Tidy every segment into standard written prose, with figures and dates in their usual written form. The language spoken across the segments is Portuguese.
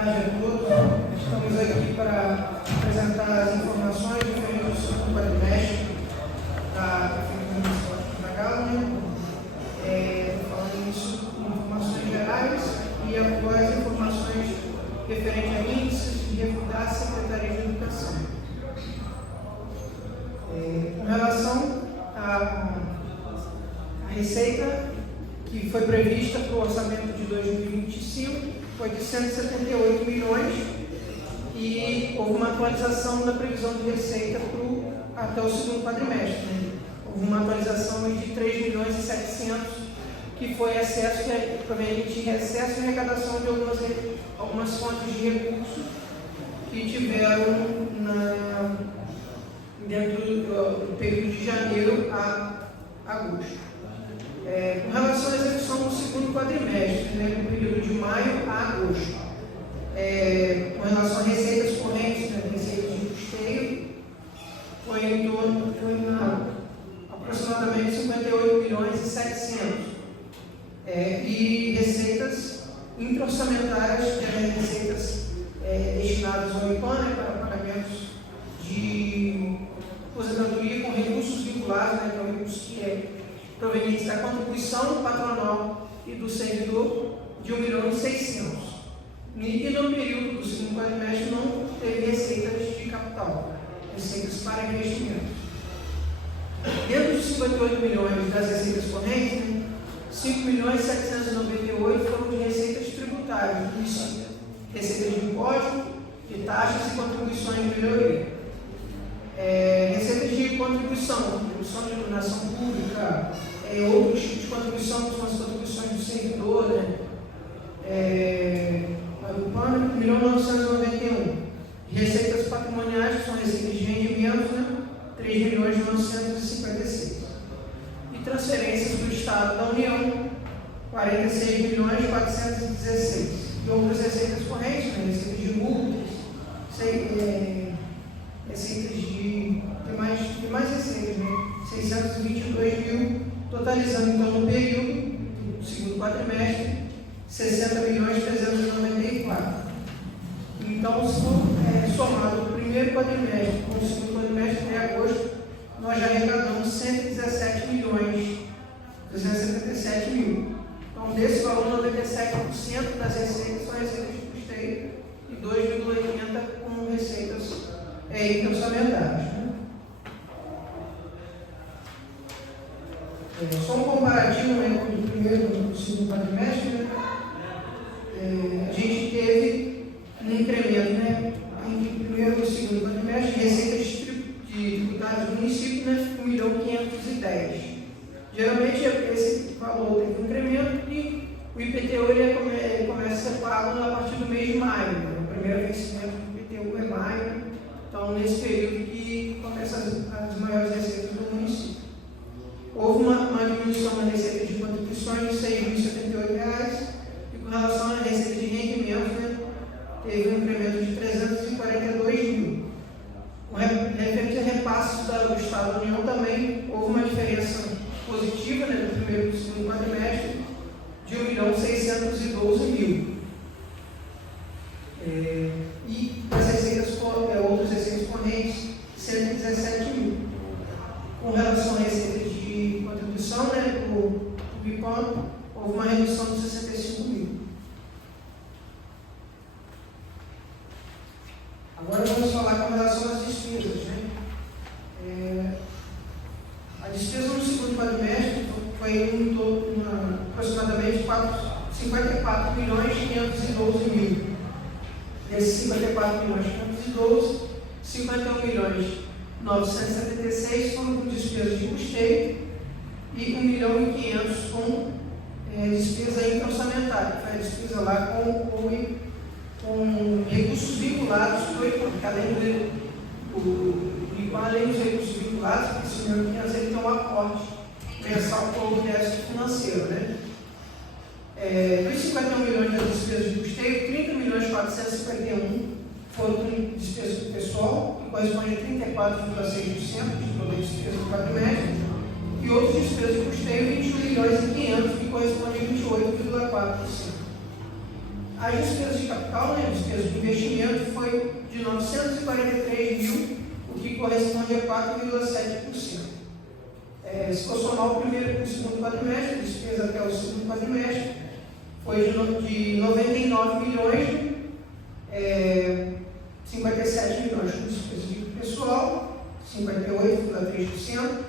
tarde a todos. Estamos aqui para apresentar as informações referentes ao segundo quadrimestre da Prefeitura da Galo, falando isso com informações gerais e agora as informações referentes a índices da Secretaria de Educação. Com relação à receita que foi prevista para o orçamento de 2025, foi de 178 milhões e houve uma atualização da previsão de receita até o segundo quadrimestre. Houve uma atualização de 3 milhões e 700, que foi excesso, proveniente de excesso e arrecadação de algumas fontes de recursos que tiveram dentro do período de janeiro a agosto. Com relação à execução do segundo quadrimestre, no período de maio a agosto, com relação a receitas correntes, receitas de custeio, foi em torno, aproximadamente 58 milhões e 700. E receitas intra-orçamentárias, que eram receitas destinadas ao IPAN, para pagamentos de aposentadoria com recursos vinculados, que é um recurso que é provenientes da contribuição patronal e do servidor, de 1 milhão e 600. E no período do segundo quadrimestre não teve receitas de capital, receitas para investimentos. Dentro dos 58 milhões das receitas correntes, 5 milhões e 798 foram de receitas tributárias, receitas de imposto, de taxas e contribuições de melhoria. Receitas de contribuição de iluminação pública, outros tipos de contribuição, como as contribuições do servidor, do PAN, 1.991. Receitas patrimoniais, que são receitas de rendimentos, 3.956. E transferências do Estado da União, 46.416. E outras receitas correntes, receitas de multas, receitas de mais receitas, 622 mil, totalizando então no período do segundo quadrimestre 60.394. Então, somado o primeiro quadrimestre com o segundo quadrimestre de agosto, nós já arrecadamos 117 milhões 277 mil. Então, desse valor, 97% das receitas são receitas de custeio e 2,80% com receitas orçamentárias. Só um comparativo com o primeiro e o segundo quadrimestre, a gente teve um incremento entre o primeiro e o segundo quadrimestre de receitas tributárias do município, 1.510. Geralmente esse valor teve um incremento e o IPTU ele começa a ser pago a partir do mês de maio. O primeiro vencimento do IPTU é maio, então nesse período que começam as maiores receitas do município. Houve uma diminuição na receita de contribuições de R$ 6.078 e com relação à receita de rendimento, teve um incremento de 342 mil. Referente a repasses do Estado da União também houve uma diferença positiva do primeiro e do segundo quadrimestre de 1.612.000. E as receitas, outras receitas correntes, 117 mil. Com relação à receita de contribuição, do BIPAM, houve uma redução de 65 mil. Agora vamos falar com relação às despesas. A despesa no segundo quadrimestre foi aproximadamente 54 milhões 512 mil. Desses 54 milhões 512, 51 milhões 976 foram com despesas de custeio e 1 milhão e 500 com despesa intra-orçamentária, que foi a despesa lá com recursos vinculados do IPAN, além dos recursos vinculados, porque esse 1 milhão e 500 ele tem um aporte mensal com o déficit financeiro. Dos 51 milhões das despesas de custeio, 30 milhões 451 foram com despesa pessoal, que corresponde a 34,6% de toda a despesa do quadrimestre, e outras despesas de custeio, 21 milhões e 500, que corresponde a 28,4%. As despesas de capital, né, despesas de investimento, foi de 943 mil, o que corresponde a 4,7%. Se for somar o primeiro e o segundo quadrimestre, a despesa até o segundo quadrimestre foi de 99 milhões, 57 milhões com despesa de pessoal, 58,3%.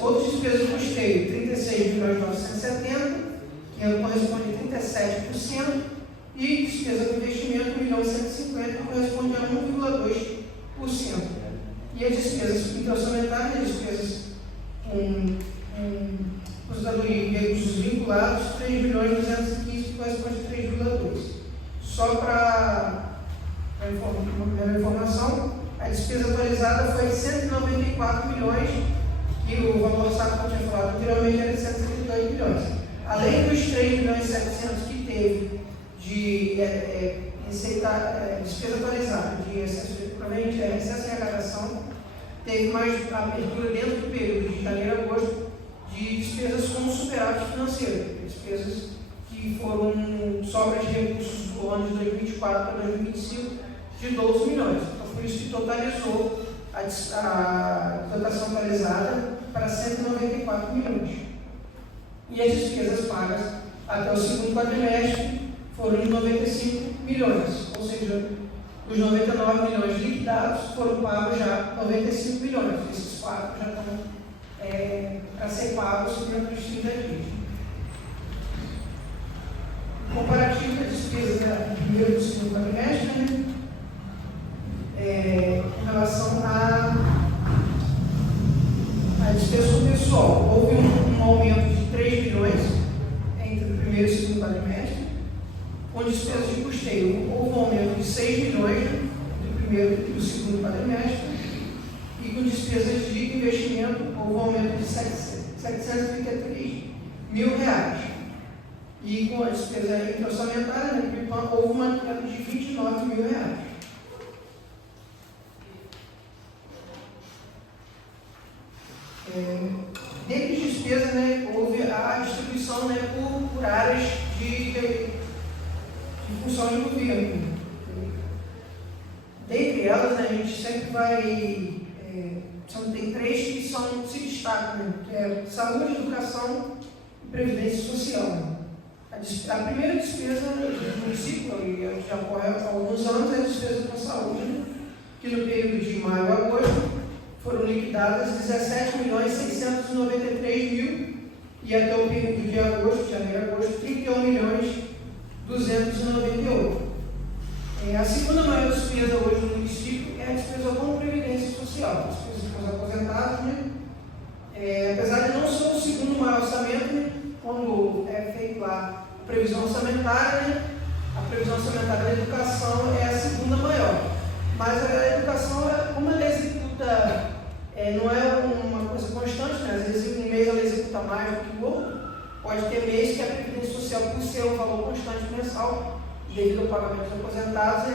Outras despesas de custeio, 36 milhões 970, que corresponde a 37%, e despesa de investimento, 1 milhão 150, que corresponde a 1,2%. E as despesas interorçamentárias, as despesas com aposentadoria e recursos vinculados, 3 milhões 215, que corresponde a 3,2%. Só para a informação, a despesa atualizada foi 194 milhões, e o valor orçado que eu tinha falado anteriormente era de 172 milhões. Além dos 3 milhões e 700 que teve de despesa atualizada, de excesso em arrecadação, teve mais abertura dentro do período de janeiro a agosto de despesas com superávit financeiro, despesas que foram sobras de recursos do ano de 2024 para 2025 de 12 milhões. Então, por isso que totalizou a dotação atualizada para 194 milhões. E as despesas pagas até o segundo quadrimestre foram de 95 milhões, ou seja, os 99 milhões liquidados foram pagos já 95 milhões. Esses quatro já estão a ser pagos dentro dos 30 dias. Comparativo das despesas do primeiro e do segundo quadrimestre, em relação à despesa com pessoal, houve um aumento de 3 milhões entre o primeiro e o segundo quadrimestre. Com despesas de custeio, houve um aumento de 6 milhões do primeiro e do segundo quadrimestre, e com despesas de investimento, houve um aumento de 733 mil reais. E com a despesa orçamentária, houve uma queda de 29 mil reais. Dentre as despesas, houve a distribuição por áreas de função de governo. Dentre elas, a gente sempre vai. Tem três que se destacam, que é saúde, educação e previdência social. A primeira despesa do município, e já ocorre há alguns anos, é a despesa com saúde, que no período de maio a agosto foram liquidadas 17 milhões 693 mil, e até o período de agosto, janeiro a agosto, 31 milhões 298. A segunda maior despesa hoje no município é a despesa com previdência social, despesa com os aposentados, apesar de não ser o segundo maior orçamento, quando é feito lá a previsão orçamentária, a previsão orçamentária da educação é a segunda maior. Mas a educação, como ela executa, não é uma coisa constante, às vezes um mês ela executa mais do que o outro, pode ter mês que a previdência social, por ser um valor constante mensal, devido ao pagamento dos aposentados,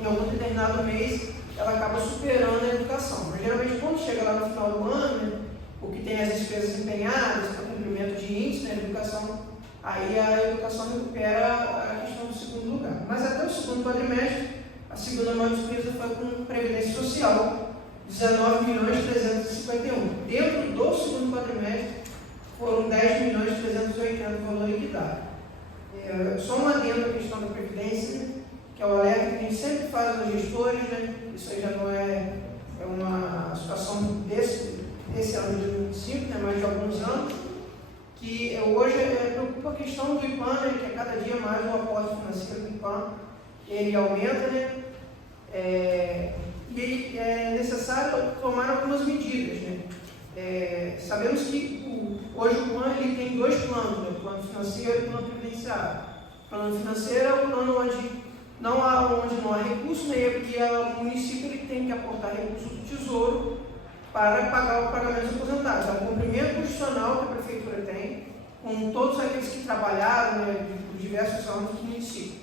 em algum determinado mês ela acaba superando a educação. Mas geralmente quando chega lá no final do ano, o que tem as despesas empenhadas, para cumprimento de índice na educação, aí a educação recupera a questão do segundo lugar. Mas até o segundo quadrimestre, a segunda maior despesa foi com previdência social, 19 milhões 351. Dentro do segundo quadrimestre, foram 10 milhões 380 o valor liquidado. Só um adendo à questão da previdência, que é o alerta que a gente sempre faz aos gestores, isso aí já não é uma situação desse ano de 2025, mas de alguns anos, que hoje preocupa a questão do IPAM, que a cada dia mais o aporte financeiro do IPAM ele aumenta, e é necessário tomar algumas medidas. Sabemos que hoje o PAN ele tem dois planos, o plano financeiro e o plano previdenciário. O plano financeiro é o plano onde não há recurso, e o município ele tem que aportar recursos do Tesouro para pagar o pagamento dos aposentados. É um cumprimento constitucional que a Prefeitura tem com todos aqueles que trabalharam por diversos anos do município.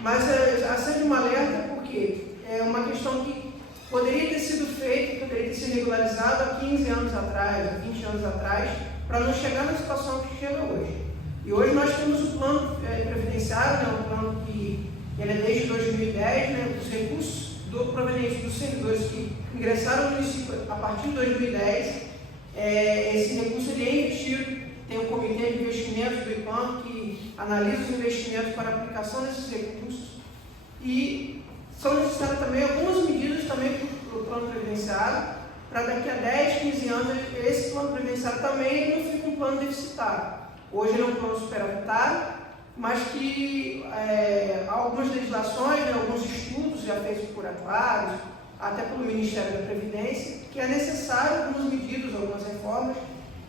Mas acende um alerta porque é uma questão que poderia ter sido feita, poderia ter sido regularizada há 15 anos atrás, há 20 anos atrás, para não chegar na situação que chega hoje. E hoje nós temos o plano previdenciário, um plano que ele é desde 2010, né, os recursos provenientes dos servidores que ingressaram no município a partir de 2010, esse recurso ele é investido, tem um comitê de investimentos do IPAM que analisa os investimentos para a aplicação desses recursos e são necessárias também algumas medidas também para o plano previdenciário, para daqui a 10, 15 anos esse plano previdenciário também não fica um plano deficitário. Hoje ele é um plano superavitário, mas que algumas legislações, né, alguns estudos já feitos por atuários, até pelo Ministério da Previdência, que é necessário algumas medidas, algumas reformas,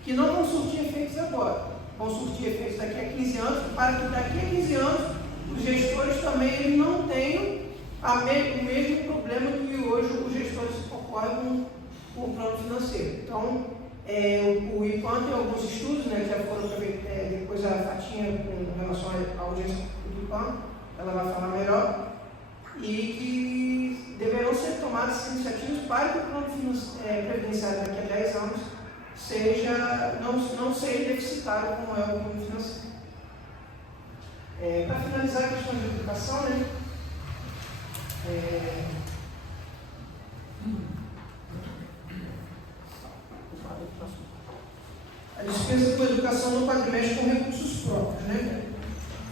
que não vão surtir efeitos agora, vão surtir efeitos daqui a 15 anos, para que daqui a 15 anos os gestores também eles não tenham o mesmo problema que hoje os gestores ocorrem com o plano financeiro. Então, o IPAM tem alguns estudos, né, que já foram depois a Fatinha com relação à audiência do IPAM, ela vai falar melhor, e que deverão ser tomadas iniciativas para que o plano previdenciário daqui a 10 anos não seja deficitário como é o plano financeiro. Para finalizar a questão de educação, né, a despesa com educação no quadrimestre com recursos próprios, né?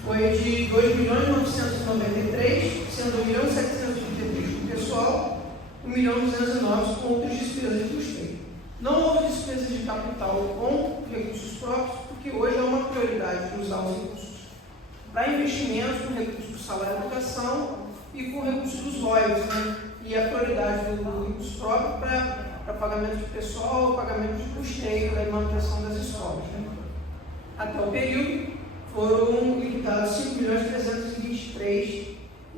Foi de 2.993, sendo 1.733 com pessoal, 1.209 com outras despesas de custeio. Não houve despesas de capital com recursos próprios, porque hoje é uma prioridade de usar os recursos para investimentos com recursos do salário de educação e com recursos dos royalties, né? E a prioridade do recurso próprio para pagamento de pessoal, pagamento de custeio e manutenção das escolas, né? Até o período foram liquidados 5.323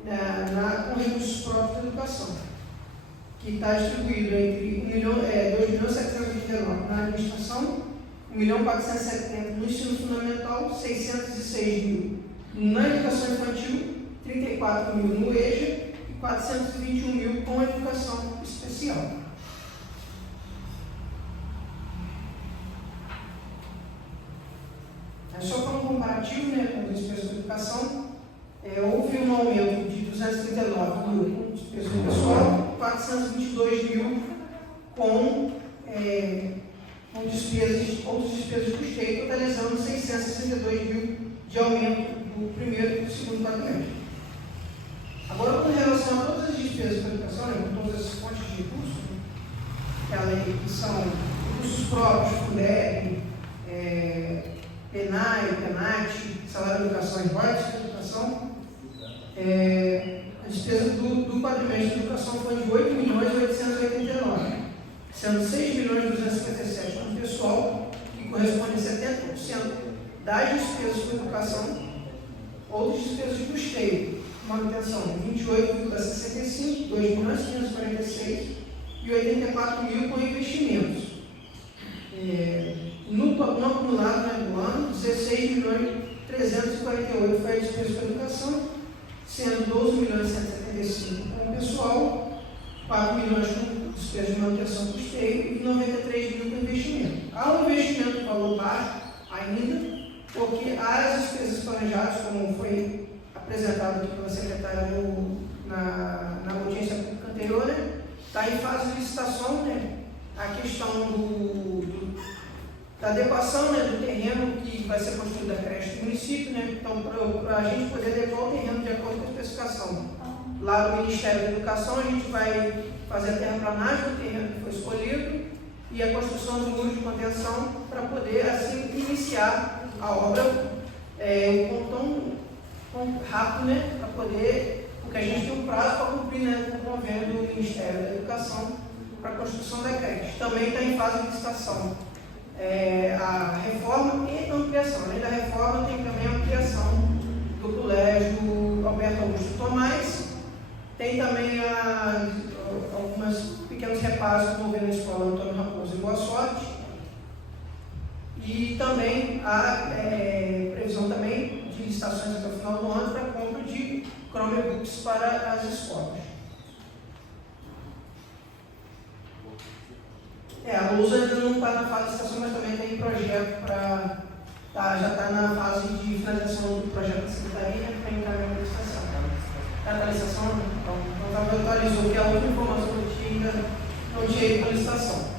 com recursos próprios da educação, que está distribuído entre 2.729 na administração, 1.470 no ensino fundamental, 606 mil na educação infantil, 34 mil no EJA e 421 mil com a educação especial. Só para um comparativo, né, com as despesas de educação, houve um aumento de 239 mil com despesas do pessoal, 422 mil com outras despesas de custeio, totalizando 662 mil de aumento do primeiro e do segundo quadrimestre. Agora, com relação a todas as despesas de educação, né, com todas as fontes de recursos, que são recursos próprios, FUNDEB, PENAI, PENAT, salário de educação e royalties de educação, a despesa do quadrimestre de educação foi de 8.889, sendo 6.257 com pessoal, que corresponde a 70% das despesas com educação, outras despesas de custeio, manutenção, 28,65, 2.546 e 84 mil com investimentos. No acumulado, né, do ano, 16.348 foi a despesa com educação, sendo 12.175 com o pessoal, 4 milhões com despesa de manutenção e custeio e 93 mil com investimento. Há um investimento de valor baixo ainda, porque as despesas planejadas, como foi apresentado aqui pela secretária na audiência pública anterior, né, está em fase de licitação, né, a questão da adequação, né, do terreno que vai ser construído a creche do município, né, então para a gente poder adequar o terreno de acordo com a especificação. Lá no Ministério da Educação a gente vai fazer a terraplanagem do terreno que foi escolhido e a construção do muro de contenção para poder assim iniciar a obra tão rápido, né, para poder, porque a gente tem um prazo para cumprir, né, com o convênio do Ministério da Educação para a construção da creche. Também está em fase de licitação a reforma e ampliação. Além da reforma, tem também a ampliação do colégio Alberto Augusto Tomás. Tem também alguns pequenos reparos envolvendo a escola Antônio Raposo e Boa Sorte. E também a previsão também de licitações até o final do ano para a compra de Chromebooks para as escolas. A luz ainda não está na fase de licitação, mas também tem projeto para. Já está na fase de finalização do projeto da Secretaria para encaminhamento da licitação. atualizou, que é a outra informação que ainda não tinha ido para a licitação.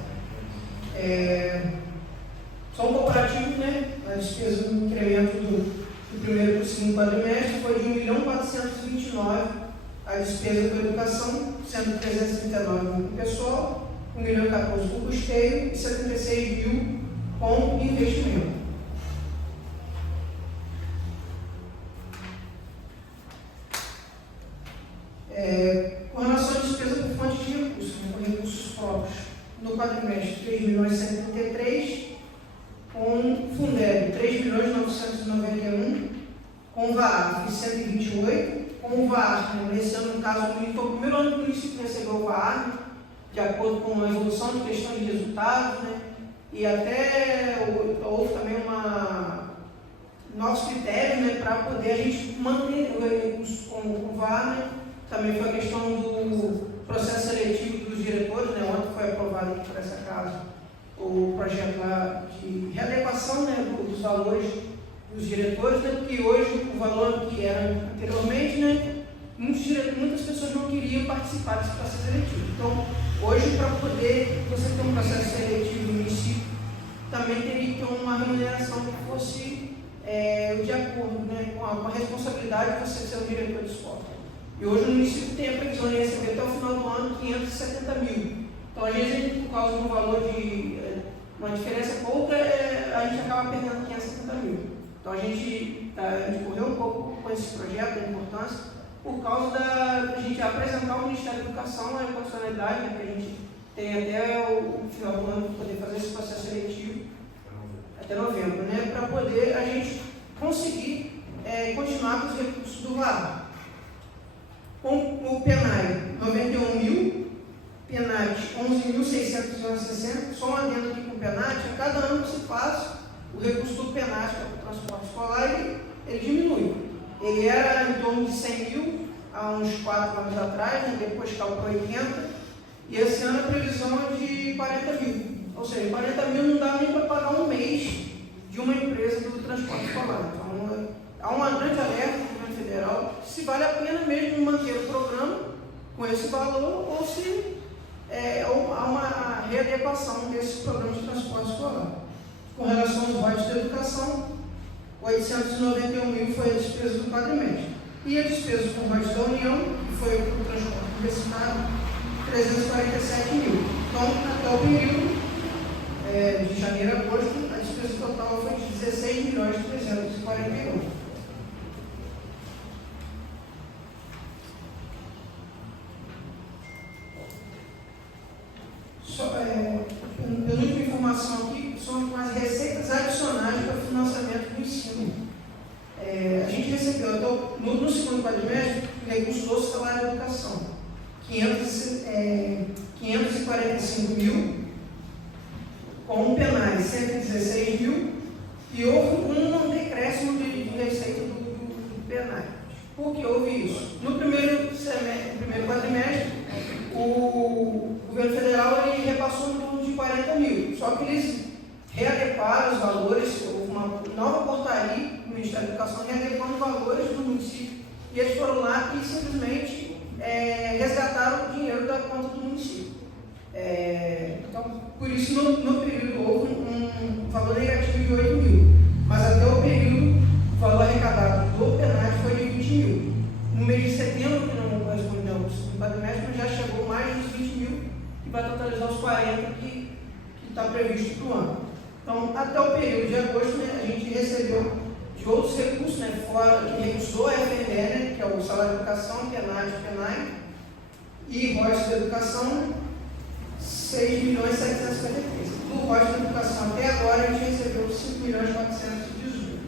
Só um comparativo, né? A despesa do incremento do primeiro para o segundo quadrimestre foi de 1.429.000, a despesa com educação, sendo 339.000 com o pessoal, 1.014.000 com custeio e 76.000 com investimento. Com relação à despesa por fonte de recursos, né, com recursos próprios, no quadrimestre 3.133.000, com Fundeb 3.991.000, com VAR 128.000, com o VAR, né, nesse ano, no caso, foi o primeiro ano que o município recebeu o VAR, de acordo com a evolução de questão de resultados, né, e até houve também novos critérios, né, para poder a gente manter o recurso com o VAR, né. Também foi a questão do processo seletivo dos diretores, né? Ontem foi aprovado aqui por essa casa o projeto lá de readequação, né, dos valores dos diretores, né? Porque hoje o valor que era anteriormente, né, muitas pessoas não queriam participar desse processo seletivo. Então, hoje, para poder você ter um processo seletivo no município, também teria que ter uma remuneração que fosse de acordo, né, com a responsabilidade de você ser um diretor de escola. E hoje o município tem a previsão de receber até o final do ano 570.000. Então, às vezes, por causa do valor de uma diferença pouca, a gente acaba perdendo 570.000. Então, a gente correu um pouco com esse projeto, da importância, por causa da gente apresentar ao Ministério da Educação a condicionalidade, né, que a gente tem até o final do ano para poder fazer esse processo seletivo, até novembro, né, para poder a gente conseguir continuar com os recursos do VAR. Com o PENAI, 91.000, PENAT, 11.660, só um adendo aqui com o PENAT, a cada ano que se faz, o recurso do PENAT para o transporte escolar, ele diminui. Ele era em torno de 100.000 há uns 4 anos atrás, né, depois caiu para 80, e esse ano a previsão é de 40.000. Ou seja, 40.000 não dá nem para pagar um mês de uma empresa do transporte escolar. Então, há uma grande alerta do governo federal se vale a pena mesmo manter o programa com esse valor ou se há uma readequação desses programas de transporte escolar. Com relação aos royalties da educação, 891.000 foi a despesa do quadrimestre. E a despesa com royalties da União, que foi o transporte universitário, 347.000. Então, até o período de janeiro a agosto, a despesa total foi de 16.341.000. Penúltima informação aqui são as receitas adicionais para o financiamento do ensino. A gente recebeu, então, no segundo quadrimestre, recurso do salário da educação, 545.000, com um PENAI 116.000, e houve um decréscimo de receita do PENAI. Por que houve isso? No primeiro quadrimestre, o governo federal ele repassou em torno de 40.000, só que eles readequaram os valores, houve uma nova portaria do Ministério da Educação readequando os valores do município, e eles foram lá e simplesmente resgataram o dinheiro da conta do município. Então, por isso, no período houve um valor negativo de 8.000, mas até o período, o valor arrecadado do PENAT foi de 20.000. No mês de setembro, que não corresponde ao segundo quadrimestre, já chegou mais de 20.000, e vai totalizar os 40 que está previsto para o ano. Então, até o período de agosto, né, a gente recebeu de outros recursos, né, fora que recusou a FNDE, né, que é o salário de educação, PENAT, PENAI, e royalties da educação, 6.753. Do royalties da educação até agora, a gente recebeu 5.418.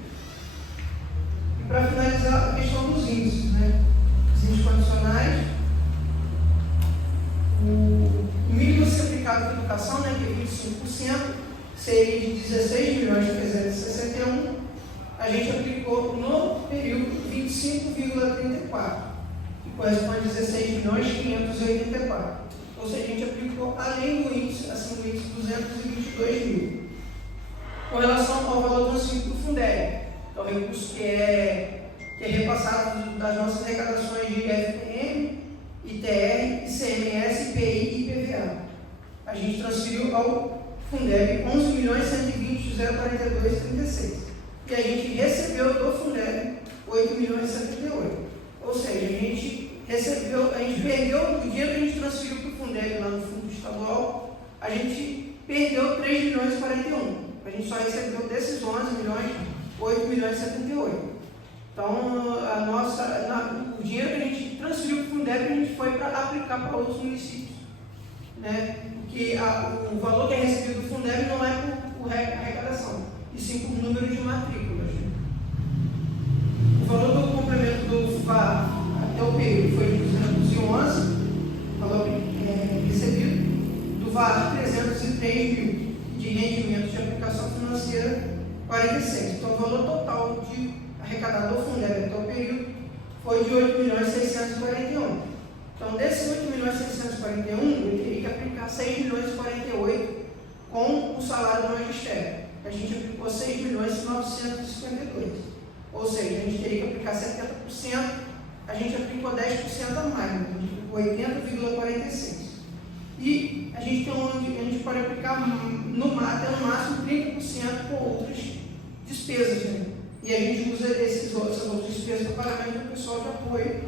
E para finalizar, a questão dos índices, né, os índices condicionais, o mínimo a ser aplicado para a educação, né, que é 25%, seria de 16.361, a gente aplicou no período 25,34, que corresponde a 16.584. Ou seja, a gente aplicou além do índice, assim, do índice 222.000. Com relação ao valor transferido do Fundeb, que é o recurso que é repassado das nossas arrecadações de FPM ITR, ICMS, IPI e IPVA. A gente transferiu ao Fundeb 11.120.042,36. E a gente recebeu do Fundeb 8.078. Ou seja, a gente perdeu o dinheiro que a gente transferiu para o Fundeb lá no fundo estadual, a gente perdeu 3.041. A gente só recebeu desses 11 milhões, 8.078. Então, o dinheiro que a gente transferiu para o Fundeb, a gente foi para aplicar para outros municípios. Né? Porque o valor que é recebido do Fundeb não é por arrecadação, e sim por número de matrículas. O valor do complemento do VAR até o período foi de 211, valor recebido, do VAR 303 mil, de rendimento de aplicação financeira 46. Então, o valor total de arrecadado do Fundeb até o período foi de 8.641. Então, desses 8.641, ele teria que aplicar 6.048 com o salário do magistério. A gente aplicou 6.952. Ou seja, a gente teria que aplicar 70%, a gente aplicou 10% a mais, a gente aplicou 80,46. E a gente pode aplicar até no máximo 30% com outras despesas. Né? E a gente usa essas outras despesas para pagamento do pessoal de apoio,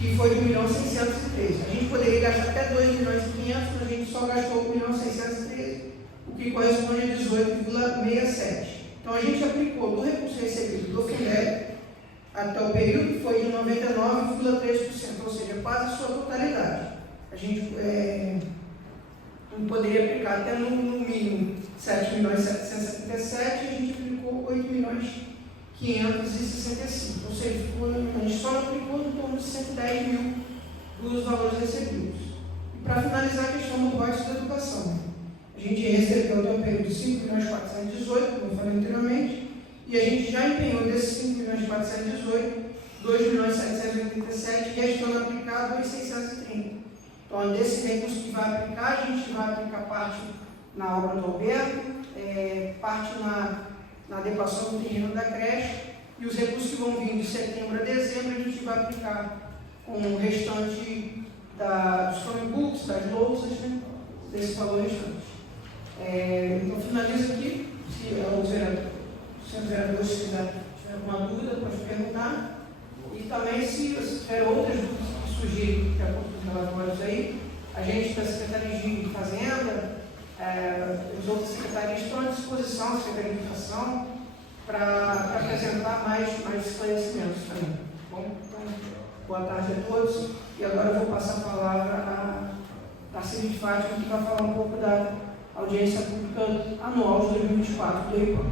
que foi de 1.613. A gente poderia gastar até 2.500.000, mas a gente só gastou 1.613, o que corresponde a 18,67. Então a gente aplicou do recurso recebido do Fundeb até o período foi de 99,3%, ou seja, quase a sua totalidade. A gente poderia aplicar até no mínimo 7.777, e a gente aplicou 8.565, ou seja, a gente só aplicou em torno de 110 mil dos valores recebidos. E para finalizar a questão do código da educação, a gente recebeu até o período de 5.418, como eu falei anteriormente, e a gente já empenhou desses 5.418, 2.787, gestando aplicado 2.630. Então, desse recurso que vai aplicar, a gente vai aplicar parte na obra do Alberto, parte na adequação do terreno da creche, e os recursos que vão vir de setembro a dezembro, a gente vai aplicar com o restante dos Chromebooks, das louças, né, desse valor restante. Então, finalizo aqui. Se os vereadores tiver alguma dúvida, pode perguntar. E também, se tiver outras dúvidas que surgirem de acordo com os relatórios aí, a gente da Secretaria de Fazenda, os outros secretarias estão à disposição, a Secretaria de Educação, para apresentar mais esclarecimentos também. Bom, então, boa tarde a todos. E agora eu vou passar a palavra a Tarcísio de Fátima, que vai falar um pouco da audiência pública anual de 2024 do IPAM.